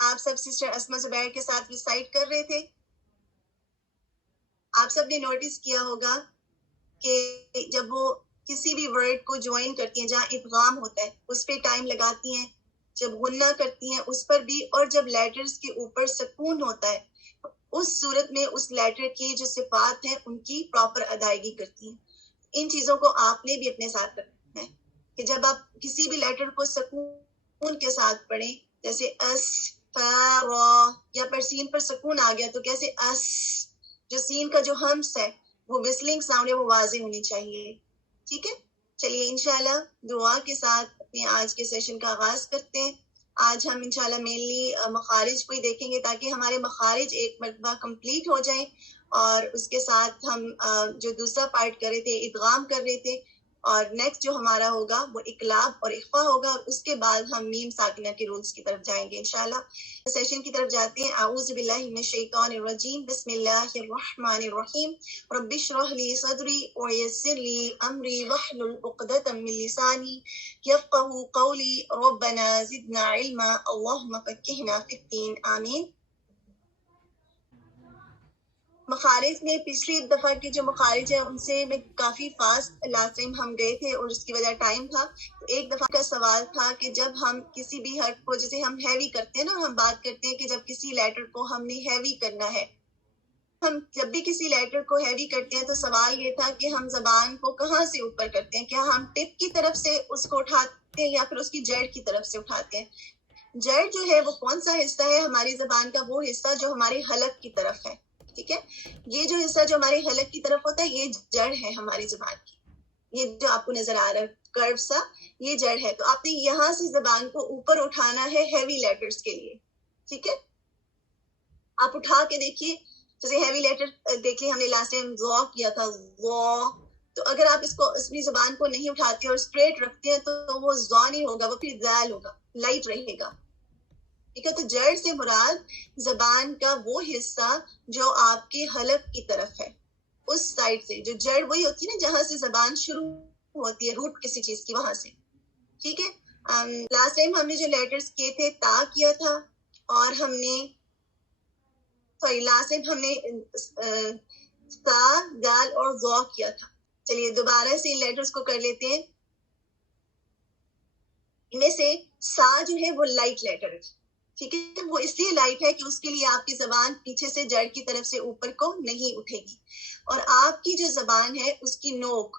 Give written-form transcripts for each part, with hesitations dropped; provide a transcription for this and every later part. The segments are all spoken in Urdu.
آپ سب سسٹر اسما زبیر کے ساتھ ریسائٹ کر رہے تھے. آپ سب نے نوٹس کیا ہوگا کہ جب وہ کسی بھی ورڈ کو جوائن کرتی ہیں جہاں ادغام ہوتا ہے اس پہ ٹائم لگاتی ہیں, جب غنہ کرتی ہیں اس پر بھی, اور جب لیٹرز کے اوپر سکون ہوتا ہے اس صورت میں اس لیٹر کی جو صفات ہیں ان کی پراپر ادائیگی کرتی ہیں. ان چیزوں کو آپ نے بھی اپنے ساتھ رکھنا ہے کہ جب آپ کسی بھی لیٹر کو سکون کے ساتھ پڑھیں, جیسے اس یا پر سین پر سکون آ گیا تو کیسے اس, جو سین کا جو ہمس ہے وہ وسلنگ ساؤنڈ ہے وہ واضح ہونی چاہیے. ٹھیک ہے, چلیے انشاءاللہ دعا کے ساتھ اپنے آج کے سیشن کا آغاز کرتے ہیں. آج ہم انشاءاللہ مینلی مخارج کو ہی دیکھیں گے تاکہ ہمارے مخارج ایک مرتبہ کمپلیٹ ہو جائیں, اور اس کے ساتھ ہم جو دوسرا پارٹ کر رہے تھے ادغام کر رہے تھے, اور نیکسٹ جو ہمارا ہوگا وہ اقلاب اور اخفا ہوگا, اور اس کے بعد ہم میم ساکنہ کے رولز کی طرف جائیں گے انشاءاللہ. سیشن کی طرف جاتے ہیں. اعوذ باللہ من الشیطان الرجیم, بسم اللہ الرحمن الرحیم, رب اشرح لی صدری ویسر لی امری واحلل عقدۃ من لسانی یفقهوا قولی, ربنا زدنا علما اللہم فقہنا فی الدین, آمین. مخارج میں پچھلی دفعہ کے جو مخارج ہیں ان سے میں کافی فاسٹ لاسٹ ٹائم ہم گئے تھے, اور اس کی وجہ ٹائم تھا. تو ایک دفعہ کا سوال تھا کہ جب ہم کسی بھی حرف کو جیسے ہم ہیوی کرتے ہیں نا, ہم بات کرتے ہیں کہ جب کسی لیٹر کو ہم نے ہیوی کرنا ہے, ہم جب بھی کسی لیٹر کو ہیوی کرتے ہیں تو سوال یہ تھا کہ ہم زبان کو کہاں سے اوپر کرتے ہیں, کیا ہم ٹپ کی طرف سے اس کو اٹھاتے ہیں یا پھر اس کی جڑ کی طرف سے اٹھاتے ہیں. جڑ جو ہے وہ کون سا حصہ ہے ہماری زبان کا, وہ حصہ جو ہمارے حلق کی طرف ہے. ٹھیک ہے, یہ جو حصہ جو ہمارے حلق کی طرف ہوتا ہے یہ جڑ ہے ہماری زبان کی. یہ جو آپ کو نظر آ رہا ہے کرو سا, یہ جڑ ہے. تو آپ نے یہاں سے زبان کو اوپر اٹھانا ہے ہیوی لیٹرز کے لیے. ٹھیک ہے, آپ اٹھا کے دیکھیے, جیسے ہیوی لیٹر دیکھیے ہم نے لاسٹ ٹائم ذو کیا تھا, ذو. تو اگر آپ اس کو اپنی زبان کو نہیں اٹھاتے اور اسٹریٹ رکھتے ہیں تو وہ ذو نہیں ہوگا, وہ پھر ذال ہوگا, لائٹ رہے گا. ٹھیک ہے, تو جڑ سے مراد زبان کا وہ حصہ جو آپ کے حلق کی طرف ہے, اس سائڈ سے. جو جڑ وہی ہوتی ہے نا جہاں سے زبان شروع ہوتی ہے, روٹ کسی چیز کی, وہاں سے. ٹھیک ہے, لاسٹ ٹائم ہم نے جو لیٹرز کیے تھے تا کیا تھا, اور ہم نے لاسٹ ٹائم ہم نے سا, دال اور ذو کیا تھا. چلیے دوبارہ سے ان لیٹرز کو کر لیتے ہیں. ان میں سے سا جو ہے وہ لائٹ لیٹر ہے. ٹھیک ہے, وہ اس لیے لائٹ ہے کہ اس کے لیے آپ کی زبان پیچھے سے جڑ کی طرف سے اوپر کو نہیں اٹھے گی, اور آپ کی جو زبان ہے اس کی نوک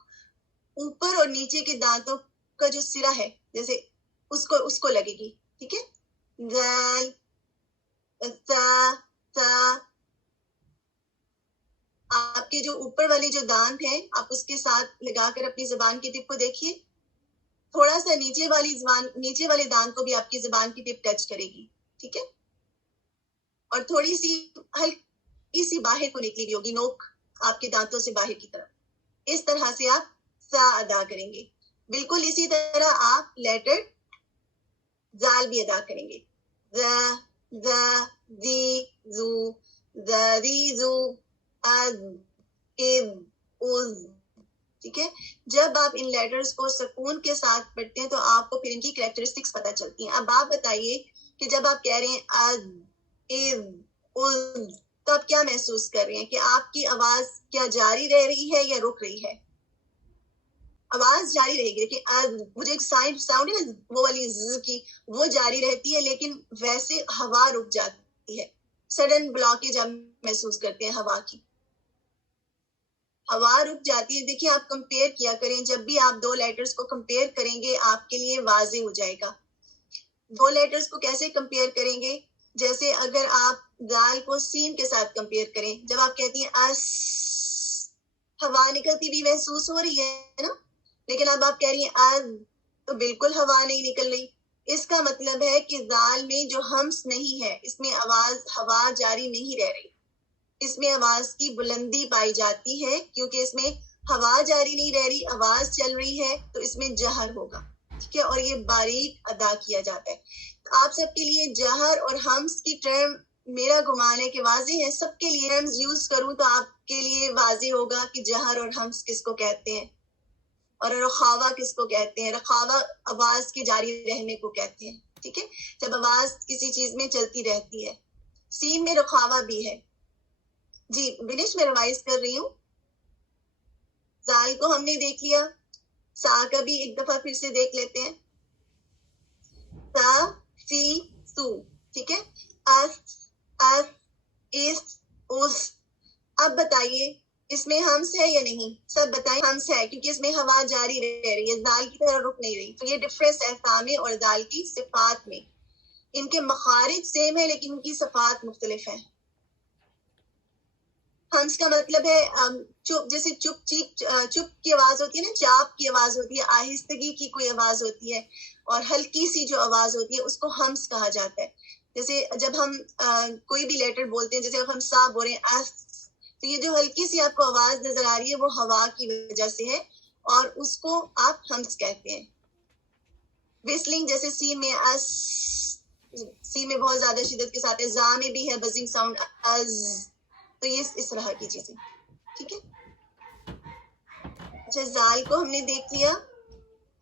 اوپر اور نیچے کے دانتوں کا جو سرا ہے جیسے اس کو لگے گی. ٹھیک ہے, دال, تا, تا. آپ کے جو اوپر والی جو دانت ہیں آپ اس کے ساتھ لگا کر اپنی زبان کی ٹپ کو دیکھیے, تھوڑا سا نیچے والے دانت کو بھی آپ کی زبان کی ٹپ ٹچ کرے گی. ٹھیک ہے, اور تھوڑی سی ہلکی سی باہر کو نکلی ہوئی ہوگی نوک آپ کے دانتوں سے باہر کی طرف. اس طرح سے آپ سا ادا کریں گے. بالکل اسی طرح آپ لیٹر زال بھی ادا کریں گے. ز, ز, دی, زو, ز, دی, زو, از, از, از. ٹھیک ہے, جب آپ ان لیٹرز کو سکون کے ساتھ پڑھتے ہیں تو آپ کو پھر ان کی کریکٹرسٹکس پتہ چلتی ہیں. اب آپ بتائیے کہ جب آپ کہہ رہے ہیں از, از, از, تو آپ کیا محسوس کر رہے ہیں کہ آپ کی آواز کیا جاری رہ رہی ہے یا رک رہی ہے؟ آواز جاری رہے گی. لیکن مجھے ایک ساؤنڈ ہے نا وہ والی ز کی, وہ جاری رہتی ہے, لیکن ویسے ہوا رک جاتی ہے. سڈن بلاکیج آپ محسوس کرتے ہیں ہوا کی, ہوا رک جاتی ہے. دیکھیں آپ کمپیئر کیا کریں, جب بھی آپ دو لیٹرز کو کمپیئر کریں گے آپ کے لیے واضح ہو جائے گا. دو لیٹرز کو کیسے کمپیئر کریں گے, جیسے اگر آپ دال کو سین کے ساتھ کمپیئر کریں, جب آپ کہتی ہیں اس, ہوا نکلتی بھی محسوس ہو رہی ہے نا, لیکن اب آپ کہہ رہی ہیں از, تو بالکل ہوا نہیں نکل رہی. اس کا مطلب ہے کہ دال میں جو ہمس نہیں ہے, اس میں ہوا جاری نہیں رہ رہی, اس میں آواز کی بلندی پائی جاتی ہے, کیونکہ اس میں ہوا جاری نہیں رہ رہی, آواز چل رہی ہے, تو اس میں جہر ہوگا. ٹھیک ہے, اور یہ باریک ادا کیا جاتا ہے. تو آپ سب کے لیے جہر اور ہمس کی ٹرم میرا گمان ہے کہ واضح ہے. سب کے لیے ٹرمز یوز کروں تو آپ کے لیے واضح ہوگا کہ جہر اور ہمس کس کو کہتے ہیں, اور رخاوہ کس کو کہتے ہیں. رخاوہ آواز کے جاری رہنے کو کہتے ہیں. ٹھیک ہے، جب آواز کسی چیز میں چلتی رہتی ہے. سین میں رخاوا بھی ہے. جی بنش میں ریوائز کر رہی ہوں. زال کو ہم نے دیکھ لیا، سا کا بھی ایک دفعہ پھر سے دیکھ لیتے ہیں. سا سی سو، ٹھیک ہے. اس اس اس اس. اب بتائیے اس میں ہمس ہے یا نہیں؟ سب بتائیں. ہمس ہے کیونکہ اس میں ہوا جاری رہ رہی ہے، دال کی طرح رک نہیں رہی. تو یہ ڈفرینس ہے سامع اور دال کی صفات میں. ان کے مخارج سیم ہے لیکن ان کی صفات مختلف ہیں. ہمس کا مطلب ہے چپ، جیسے چپ چیپ چپ کی آواز ہوتی ہے نا، چاپ کی آواز ہوتی ہے، آہستگی کی کوئی آواز ہوتی ہے، اور ہلکی سی جو آواز ہوتی ہے اس کو ہمس کہا جاتا ہے. جیسے جب ہم کوئی بھی لیٹر بولتے ہیں، جیسے ہم سا بول رہے ہیں اس، تو یہ جو ہلکی سی آپ کو آواز نظر آ رہی ہے وہ ہوا کی وجہ سے ہے، اور اس کو آپ ہمس کہتے ہیں. وسلنگ جیسے سین میں اس، سین میں بہت زیادہ شدت کے ساتھ ہے، زا میں بھی ہے بزنگ ساؤنڈ از. تو یہ اس طرح کی چیزیں. ٹھیک ہے. اچھا زال کو ہم نے دیکھ لیا،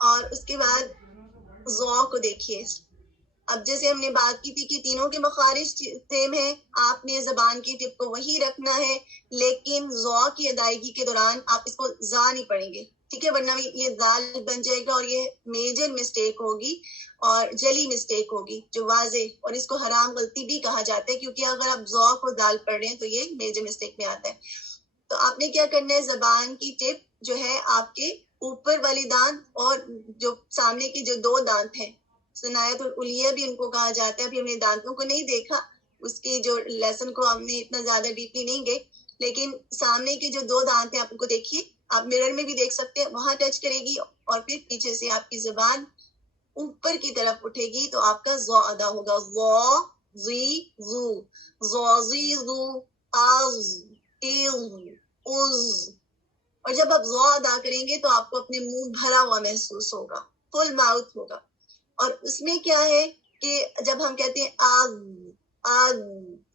اور اس کے بعد زو کو دیکھیے. اب جیسے ہم نے بات کی تھی کہ تینوں کے مخارج سیم ہیں، آپ نے زبان کی ٹپ کو وہی رکھنا ہے، لیکن زو کی ادائیگی کے دوران آپ اس کو زا نہیں پڑھیں گے. ٹھیک ہے، ورنہ یہ زال بن جائے گا، اور یہ میجر مسٹیک ہوگی اور جلی مسٹیک ہوگی جو واضح، اور اس کو حرام غلطی بھی کہا جاتا ہے، کیونکہ اگر آپ زو کو دال پڑھ رہے ہیں تو یہ میجر مسٹیک میں آتا ہے. تو آپ نے کیا کرنا ہے، زبان کی ٹپ جو ہے آپ کے اوپر والی دانت اور جو سامنے کے جو دو دانت ہیں، سنایت العلیہ بھی ان کو کہا جاتا ہے. ابھی ہم نے دانتوں کو نہیں دیکھا، اس کی جو لیسن کو ہم نے اتنا زیادہ ڈیپلی نہیں گئے، لیکن سامنے کے جو دو دانت ہیں آپ ان کو دیکھیے. آپ مرر میں بھی دیکھ سکتے ہیں، وہاں ٹچ کرے گی اور پھر پیچھے سے آپ کی زبان اوپر کی طرف اٹھے گی تو آپ کا زو ادا ہوگا. زو زی زو، زو زی زو، آز ایز اوز. اور جب آپ زو ادا کریں گے تو آپ کو اپنے منہ بھرا ہوا محسوس ہوگا، فل ماؤتھ ہوگا. اور اس میں کیا ہے کہ جب ہم کہتے ہیں آگ آگ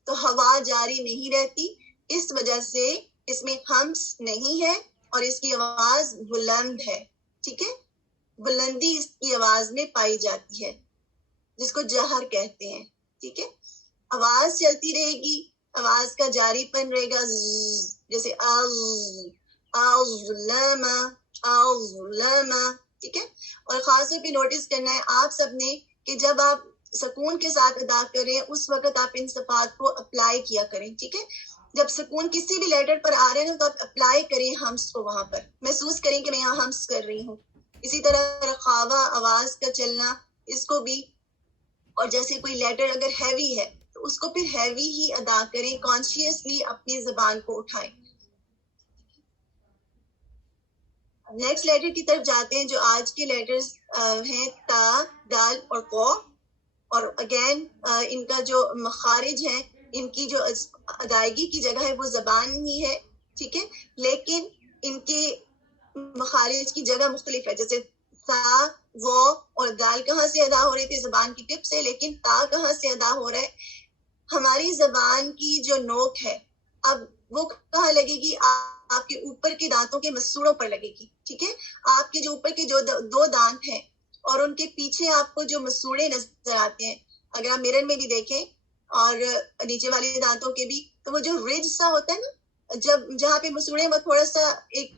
تو ہوا جاری نہیں رہتی، اس وجہ سے اس میں ہمس نہیں ہے اور اس کی آواز بلند ہے. ٹھیک ہے، بلندی اس کی آواز میں پائی جاتی ہے، جس کو جہر کہتے ہیں. ٹھیک ہے، آواز چلتی رہے گی، آواز کا جاری پن رہے گا، جیسے آز آظلم آظلم. ٹھیک ہے. اور خاص طور پہ نوٹس کرنا ہے آپ سب نے کہ جب آپ سکون کے ساتھ ادا کریں اس وقت آپ ان صفات کو اپلائی کیا کریں. ٹھیک ہے، جب سکون کسی بھی لیٹر پر آ رہے ہیں تو آپ اپلائی کریں ہمس کو، وہاں پر محسوس کریں کہ میں یہاں ہمس کر رہی ہوں. اسی طرح رخاوا، آواز کا چلنا، اس کو بھی. اور جیسے کوئی لیٹر اگر ہیوی ہے تو اس کو پھر ہیوی ہی ادا کریں، کانشیسلی اپنی زبان کو اٹھائیں. نیکسٹ لیٹر کی طرف جاتے ہیں جو آج کے لیٹرز ہیں، تا، دال اور قو. اور اگین ان کا جو مخارج ہیں، ان کی جو ادائیگی کی جگہ ہے وہ زبان ہی ہے. ٹھیک ہے، لیکن ان کے مخارج کی جگہ مختلف ہے. جیسے سا، وہ اور دال کہاں سے ادا ہو رہے تھے؟ زبان کی ٹپ سے. لیکن تا کہاں سے ادا ہو رہا ہے؟ ہماری زبان کی جو نوک ہے اب وہ کہاں لگے گی؟ آپ کے اوپر کے دانتوں کے مسوڑوں پر لگے گی. ٹھیک ہے، آپ کے جو اوپر کے جو دو دانت ہیں اور ان کے پیچھے آپ کو جو مسوڑے نظر آتے ہیں، اگر آپ مرر میں بھی دیکھیں اور نیچے والے دانتوں کے بھی، تو وہ جو رج سا ہوتا ہے نا، جہاں پہ مسوڑے وہ تھوڑا سا ایک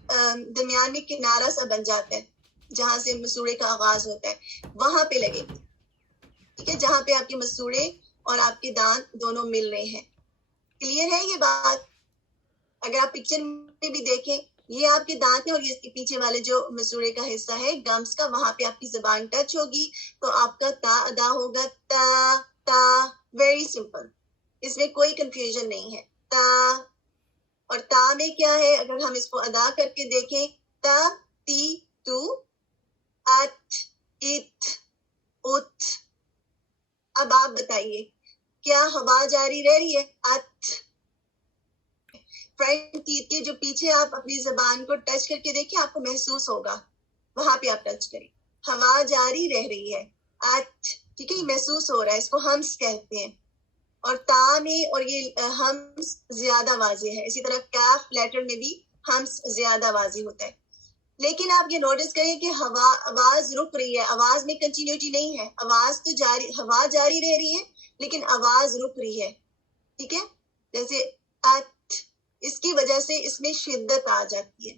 درمیان میں کنارہ سا بن جاتا ہے، جہاں سے مسوڑے کا آغاز ہوتا ہے، وہاں پہ لگے گی. ٹھیک ہے، جہاں پہ آپ کے مسوڑے اور آپ کے دانت دونوں مل رہے ہیں. کلیئر ہے یہ بات؟ اگر آپ پکچر میں بھی دیکھیں، یہ آپ کے دانت ہیں اور اس کے پیچھے والے جو مسوڑے کا حصہ ہے گمس کا، وہاں پہ آپ کی زبان ٹچ ہوگی تو آپ کا تا ادا ہوگا. تا تا، ویری سمپل، اس میں کوئی کنفیوژن نہیں ہے. تا، اور تا میں کیا ہے اگر ہم اس کو ادا کر کے دیکھیں، تا تی تو، ات ات ات. اب آپ بتائیے کیا ہوا جاری رہ رہی ہے؟ ات. فرنٹ ٹیتھ کے جو پیچھے آپ اپنی زبان کو ٹچ کر کے دیکھیں، آپ کو محسوس ہوگا، وہاں پہ آپ ٹچ کریں، ہوا جاری رہ رہی ہے. ات. ٹھیک ہے، یہ محسوس ہو رہا ہے، اس کو ہمس کہتے ہیں. اور تا میں اور یہ ہمس زیادہ واضح ہے. اسی طرح کاف لیٹر میں بھی ہمس زیادہ واضح ہوتا ہے. لیکن آپ یہ نوٹس کریں کہ آواز رک رہی ہے, آواز میں کنٹینیوٹی نہیں ہے, آواز تو جاری, ہوا جاری رہ رہی ہے لیکن آواز رک رہی ہے. ٹھیک ہے, جیسے ات, اس کی وجہ سے اس میں شدت آ جاتی ہے.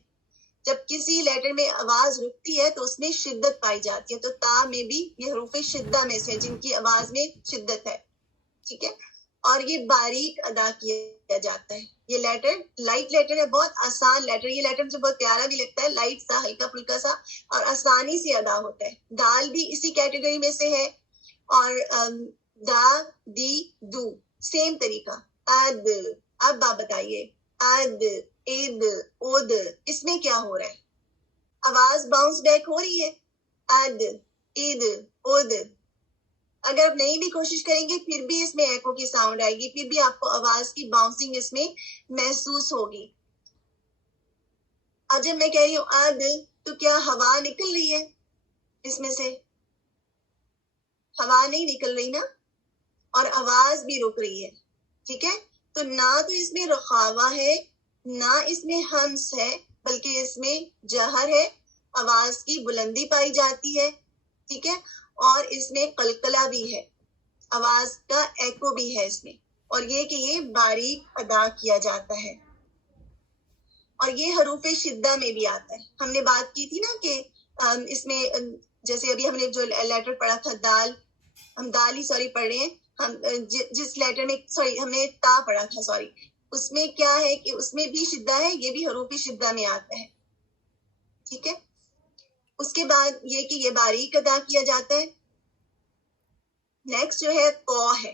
جب کسی لیٹر میں آواز رکتی ہے تو اس میں شدت پائی جاتی ہے. تو تا میں بھی یہ حروف شدہ میں سے جن کی آواز میں شدت ہے. ٹھیک ہے, اور یہ باریک ادا کیا جاتا ہے. یہ لیٹر لائٹ لیٹر ہے, بہت آسان لیٹر. یہ لیٹر مجھے بہت پیارا بھی لگتا ہے, لائٹ سا, ہلکا پھلکا سا, اور آسانی سے ادا ہوتا ہے. دال بھی اسی کیٹیگری میں سے ہے, اور دا, دی, دو سیم طریقہ. اد, اب آپ بتائیے, اد, عید, اود, اس میں کیا ہو رہا ہے؟ آواز باؤنس بیک ہو رہی ہے. اد, عید, اود. اگر آپ نہیں بھی کوشش کریں گے پھر بھی اس میں ایکو کی ساؤنڈ آئے گی, پھر بھی آپ کو آواز کی باؤنسنگ اس میں محسوس ہوگی. اب جب میں کہہ رہی ہوں اد, تو کیا ہوا نکل رہی ہے اس میں سے؟ ہوا نہیں نکل رہی نا, اور آواز بھی رک رہی ہے. ٹھیک ہے, تو نہ تو اس میں رخاوا ہے, نہ اس میں ہمس ہے, بلکہ اس میں جہر ہے, آواز کی بلندی پائی جاتی ہے. ٹھیک ہے, اور اس میں قلقلہ بھی ہے, آواز کا ایکو بھی ہے اس میں, اور یہ کہ یہ باریک ادا کیا جاتا ہے. اور یہ حروف شدہ میں بھی آتا ہے. ہم نے بات کی تھی نا کہ اس میں جیسے ابھی ہم نے جو لیٹر پڑھا تھا دال, ہم دال ہی سوری پڑھ رہے ہیں, ہم جس لیٹر میں سوری ہم نے تا پڑھا تھا سوری, اس میں کیا ہے کہ اس میں بھی شدہ ہے, یہ بھی حروف شدہ میں آتا ہے. ٹھیک ہے, اس کے بعد یہ کہ یہ باریک ادا کیا جاتا ہے. نیکسٹ جو ہے کو ہے.